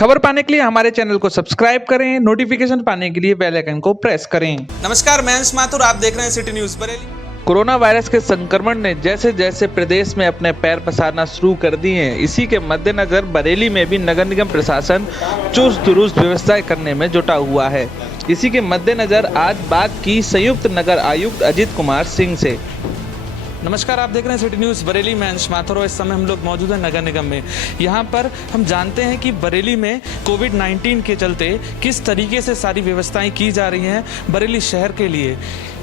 खबर पाने के लिए हमारे चैनल को सब्सक्राइब करें, नोटिफिकेशन पाने के लिए बेल आइकन को प्रेस करें। नमस्कार, मैं अंश माथुर, आप देख रहे हैं city news Bareilly. Corona virus के संक्रमण ने जैसे जैसे प्रदेश में अपने पैर पसारना शुरू कर दिए हैं, इसी के मद्देनजर बरेली में भी नगर निगम प्रशासन चुस्त दुरुस्त व्यवस्थाएं करने में जुटा हुआ है। इसी के मद्देनजर आज बात की संयुक्त नगर आयुक्त अजीत कुमार सिंह से। नमस्कार, आप देख रहे हैं सिटी न्यूज़ बरेली में अंश माथुर और इस समय हम लोग मौजूद हैं नगर निगम में। यहाँ पर हम जानते हैं कि बरेली में कोविड-19 के चलते किस तरीके से सारी व्यवस्थाएं की जा रही हैं बरेली शहर के लिए।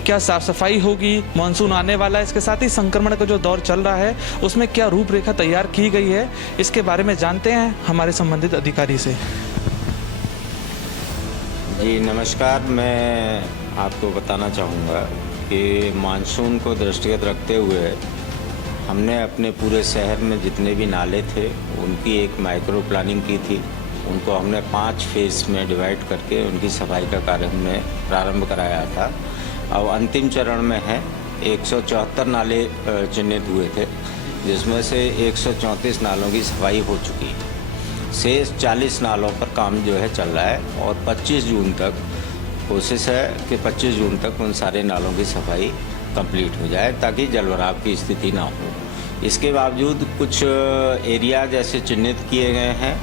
क्या साफ सफाई होगी, मानसून आने वाला है, इसके साथ ही संक्रमण का जो दौर चल रहा है उसमें क्या रूपरेखा तैयार की गई है, इसके बारे में जानते हैं हमारे संबंधित अधिकारी से। जी नमस्कार, मैं आपको बताना चाहूँगा कि मानसून को दृष्टिगत रखते हुए हमने अपने पूरे शहर में जितने भी नाले थे उनकी एक माइक्रो प्लानिंग की थी। उनको हमने 5 फेज में डिवाइड करके उनकी सफाई का कार्य हमने प्रारंभ कराया था। अब अंतिम चरण में है। 174 नाले चिन्हित हुए थे, जिसमें से 134 नालों की सफाई हो चुकी है। शेष 40 नालों पर काम जो है चल रहा है और 25 जून तक कोशिश है कि 25 जून तक उन सारे नालों की सफाई कंप्लीट हो जाए ताकि जलभराव की स्थिति ना हो। इसके बावजूद कुछ एरिया जैसे चिन्हित किए गए हैं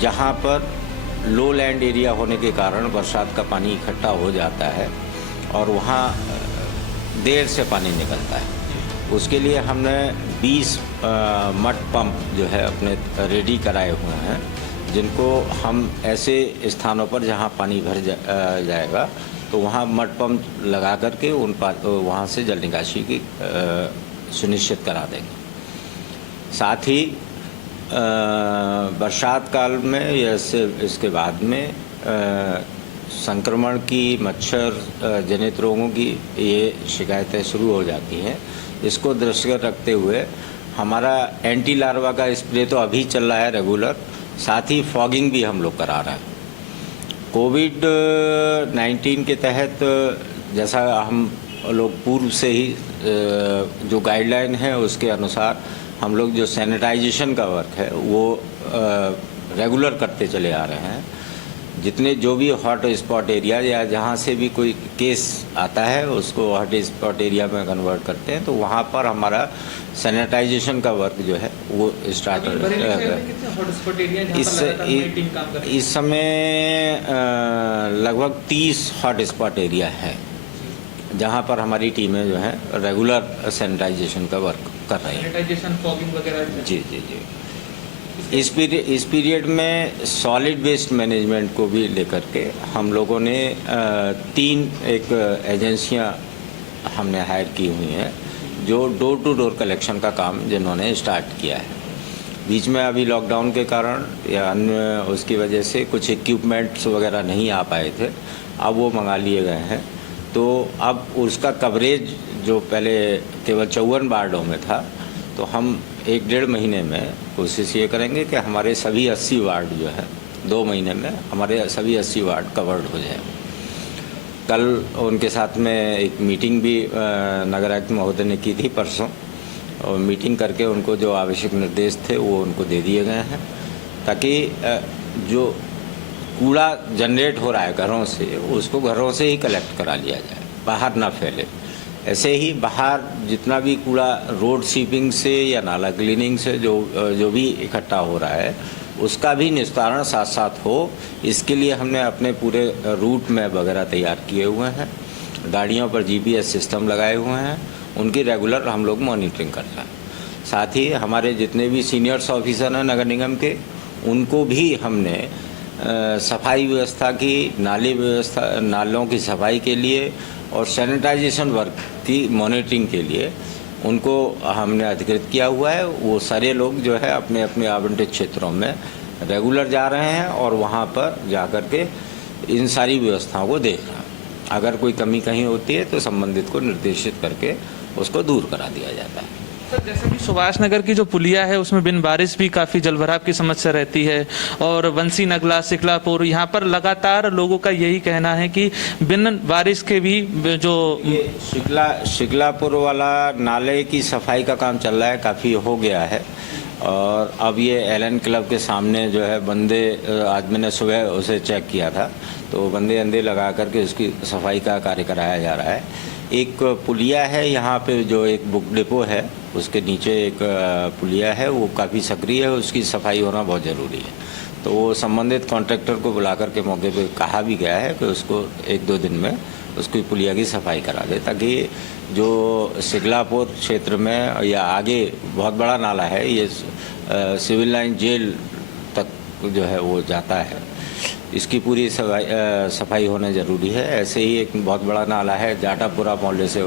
जहां पर लो लैंड एरिया होने के कारण बरसात का पानी इकट्ठा हो जाता है और वहां देर से पानी निकलता है। उसके लिए हमने 20 मड पंप जो है अपने रेडी कराए हुए हैं, जिनको हम ऐसे स्थानों पर जहां पानी भर जाएगा तो वहां मड पंप लगा करके वहां से जल निकासी की सुनिश्चित करा देंगे। साथ ही बरसात काल में या इसके बाद में संक्रमण की, मच्छर जनित रोगों की ये शिकायतें शुरू हो जाती हैं। इसको दृष्टिगत रखते हुए हमारा एंटी लार्वा का स्प्रे तो अभी चल रहा है रेगुलर, साथ ही फॉगिंग भी हम लोग करा रहे हैं। कोविड-19 के तहत जैसा हम लोग पूर्व से ही जो गाइडलाइन है उसके अनुसार हम लोग जो सैनिटाइजेशन का वर्क है वो रेगुलर करते चले आ रहे हैं। जितने जो भी हॉट स्पॉट एरिया या जहाँ से भी कोई केस आता है उसको हॉट स्पॉट एरिया में कन्वर्ट करते हैं, तो वहाँ पर हमारा सैनिटाइजेशन का वर्क जो है वो स्टार्ट हो जाता है। इस समय लगभग 30 हॉट स्पॉट एरिया है जहाँ पर हमारी टीमें जो है रेगुलर सैनिटाइजेशन का वर्क कर रही हैं। जी जी जी। इस पीरियड में सॉलिड वेस्ट मैनेजमेंट को भी लेकर के हम लोगों ने 3 एक एजेंसियां हमने हायर की हुई हैं जो डोर टू डोर कलेक्शन का काम जिन्होंने स्टार्ट किया है। बीच में अभी लॉकडाउन के कारण या अन्य उसकी वजह से कुछ इक्विपमेंट्स वगैरह नहीं आ पाए थे, अब वो मंगा लिए गए हैं। तो अब उसका कवरेज जो पहले केवल 54 वार्डों में था, तो हम 1-1.5 महीने में कोशिश ये करेंगे कि हमारे सभी 80 वार्ड जो है 2 महीने में हमारे सभी 80 वार्ड कवर्ड हो जाए। कल उनके साथ में एक मीटिंग भी नगर आयुक्त महोदय ने की थी परसों, और मीटिंग करके उनको जो आवश्यक निर्देश थे वो उनको दे दिए गए हैं ताकि जो कूड़ा जनरेट हो रहा है घरों से, उसको घरों से ही कलेक्ट करा लिया जाए, बाहर ना फैले। ऐसे ही बाहर जितना भी कूड़ा रोड स्वीपिंग से या नाला क्लीनिंग से जो भी इकट्ठा हो रहा है उसका भी निस्तारण साथ साथ हो। इसके लिए हमने अपने पूरे रूट मैप वगैरह तैयार किए हुए हैं, गाड़ियों पर GPS सिस्टम लगाए हुए हैं, उनकी रेगुलर हम लोग मॉनिटरिंग कर रहे हैं। साथ ही हमारे जितने भी सीनियर्स ऑफिसर हैं नगर निगम के, उनको भी हमने सफाई व्यवस्था की, नालों की सफाई के लिए और सैनिटाइजेशन वर्क की मॉनिटरिंग के लिए उनको हमने अधिकृत किया हुआ है। वो सारे लोग जो है अपने अपने आवंटित क्षेत्रों में रेगुलर जा रहे हैं और वहाँ पर जा कर के इन सारी व्यवस्थाओं को देख रहे हैं। अगर कोई कमी कहीं होती है तो संबंधित को निर्देशित करके उसको दूर करा दिया जाता है। सर, जैसे कि सुभाष नगर की जो पुलिया है उसमें बिन बारिश भी काफ़ी जलभराव की समस्या रहती है, और बंसी नगला, शिकलापुर, यहाँ पर लगातार लोगों का यही कहना है कि बिन बारिश के भी जो शिकलापुर वाला नाले की सफाई का काम चल रहा है, काफ़ी हो गया है। और अब ये एलन क्लब के सामने जो है बंदे, आज मैंने सुबह उसे चेक किया था, तो बंदे अंदे लगा करके उसकी सफाई का कार्य कराया जा रहा है। एक पुलिया है यहाँ पे, जो एक बुक डिपो है उसके नीचे एक पुलिया है, वो काफ़ी सक्रिय है, उसकी सफाई होना बहुत ज़रूरी है। तो वो संबंधित कॉन्ट्रैक्टर को बुला करके मौके पे कहा भी गया है कि उसको 1-2 दिन में उसकी पुलिया की सफाई करा दे, ताकि जो सिगलापुर क्षेत्र में या आगे बहुत बड़ा नाला है, ये सिविल लाइन जेल तक जो है वो जाता है, इसकी पूरी सफाई होना ज़रूरी है। ऐसे ही एक बहुत बड़ा नाला है जाटापुरा मोहल्ले से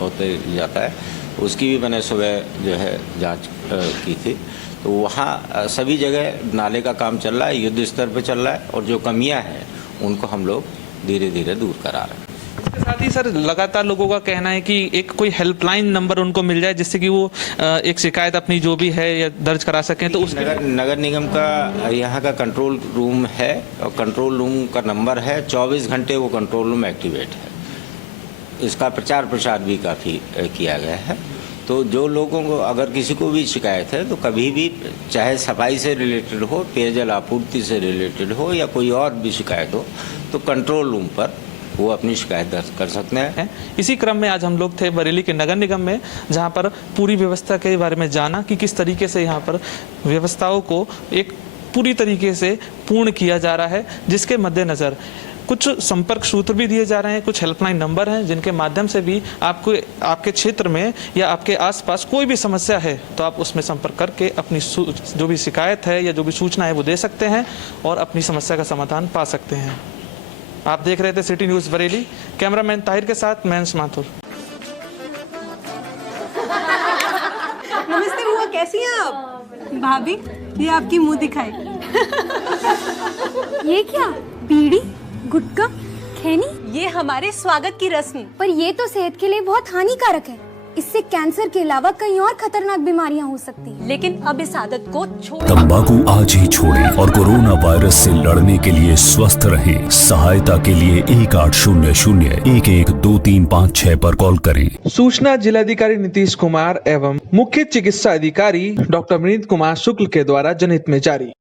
होते जाता है, उसकी भी मैंने सुबह जो है जांच की थी। तो वहाँ सभी जगह नाले का काम चल रहा है, युद्ध स्तर पे चल रहा है, और जो कमियां हैं उनको हम लोग धीरे धीरे दूर करा रहे हैं। इसके साथ ही सर लगातार लोगों का कहना है कि एक कोई हेल्पलाइन नंबर उनको मिल जाए जिससे कि वो एक शिकायत अपनी जो भी है या दर्ज करा सकें। तो उस नगर निगम का यहाँ का कंट्रोल रूम है, और कंट्रोल रूम का नंबर है, 24 घंटे वो कंट्रोल रूम एक्टिवेट है। इसका प्रचार प्रसार भी काफ़ी किया गया है। तो जो लोगों को अगर किसी को भी शिकायत है तो कभी भी, चाहे सफाई से रिलेटेड हो, पेयजल आपूर्ति से रिलेटेड हो, या कोई और भी शिकायत हो, तो कंट्रोल रूम पर वो अपनी शिकायत दर्ज कर सकते हैं। इसी क्रम में आज हम लोग थे बरेली के नगर निगम में, जहां पर पूरी व्यवस्था के बारे में जाना कि किस तरीके से यहां पर व्यवस्थाओं को एक पूरी तरीके से पूर्ण किया जा रहा है, जिसके मद्देनज़र कुछ संपर्क सूत्र भी दिए जा रहे हैं, कुछ हेल्पलाइन नंबर हैं जिनके माध्यम से भी आपको आपके क्षेत्र में या आपके आसपास कोई भी समस्या है तो आप उसमें संपर्क करके अपनी जो भी शिकायत है या जो भी सूचना है वो दे सकते हैं और अपनी समस्या का समाधान पा सकते हैं। आप देख रहे थे city news Bareilly, cameraman Tahir के साथ मैं माथुर। नमस्ते बुआ, कैसी हैं आप? भाभी, ये आपकी मुंह दिखाई। ये क्या? बीड़ी, गुटखा, खैनी? ये हमारे स्वागत की रस्म। पर ये तो सेहत के लिए बहुत हानिकारक है। इससे कैंसर के अलावा कई और खतरनाक बीमारियां हो सकती हैं। लेकिन अब इस आदत को छोड़। तंबाकू आज ही छोड़ें और कोरोना वायरस से लड़ने के लिए स्वस्थ रहें। सहायता के लिए 1800-112356 पर कॉल करें। सूचना जिलाधिकारी नीतीश कुमार एवं मुख्य चिकित्सा अधिकारी डॉक्टर विनीत कुमार शुक्ल के द्वारा जनहित में जारी।